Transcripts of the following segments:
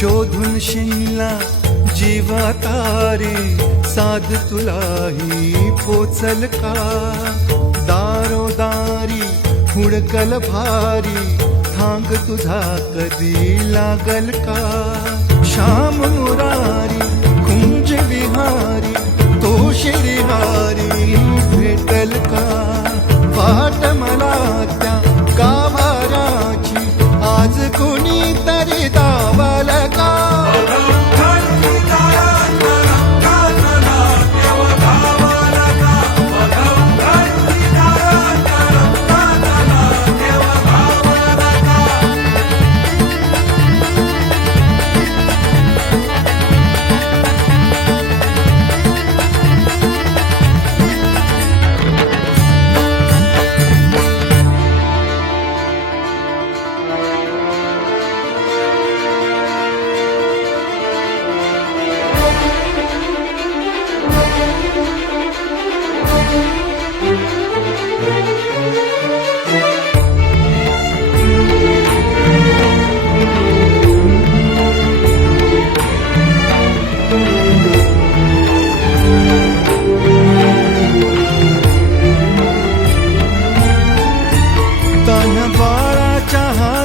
शोधून शिनला जीवा तारे साध तुलाही पोचल का दारोदारी हुडकल भारी थांग तुझा कधी लागल का श्याम मुरारी कुंज विहारी तो श्रीहारी भेटल का वाट मला त्या गाभाराची आज कोणी तरी दावल का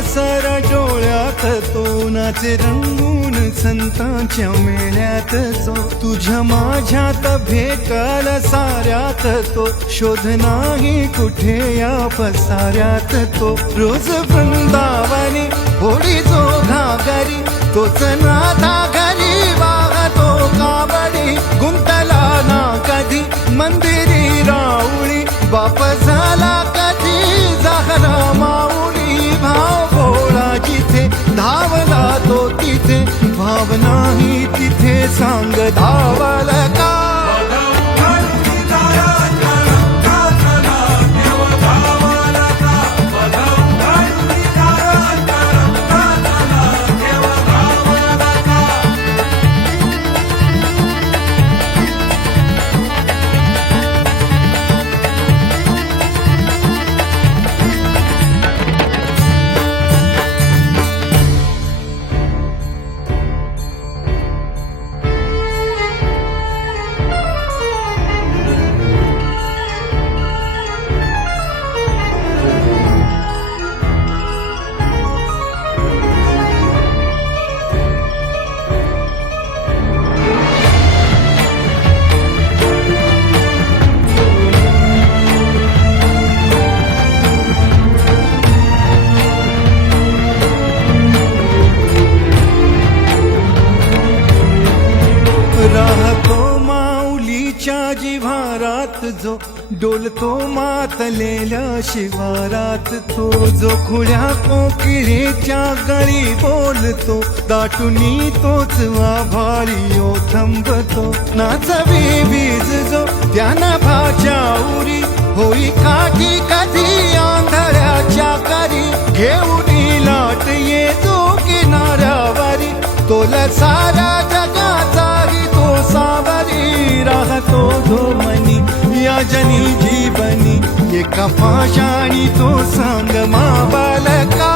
सर डोळ्यात तो नाचे रंगून संतांच्या मेळ्यात जो तुझ्या माझ्यात भेटल साऱ्यात तो शोध नाही कुठे या पसाऱ्यात तो रोज वृंदावनी होडी जो घागरी तोच नाथा घरी वाहतो काबडी गुंतला ना कधी मंदिरी राऊळी बाप झाला कधी जाहरा माऊली भाव भोळा जिथे धावला तो तिथे भाव नाही तिथे सांग धावल का राहतो माऊलीच्या जिव्हारात जो डोलतो मातलेल्या शिवारात तो जो खुळ्या कोकिळेच्या गळी बोलतो दाटुनी तोच आभाळी ओ थंबतो नाचवी वीज जो त्यानं भाच्या उरी होई काठी कधी आंधळ्याच्या करी घेऊन लाट येतो किनाऱ्यावरी तोला सारा जगाचाही तो सावरी राहतो धो मनी या जनी जीवनी एका पाशाणी तो सांग मा बालका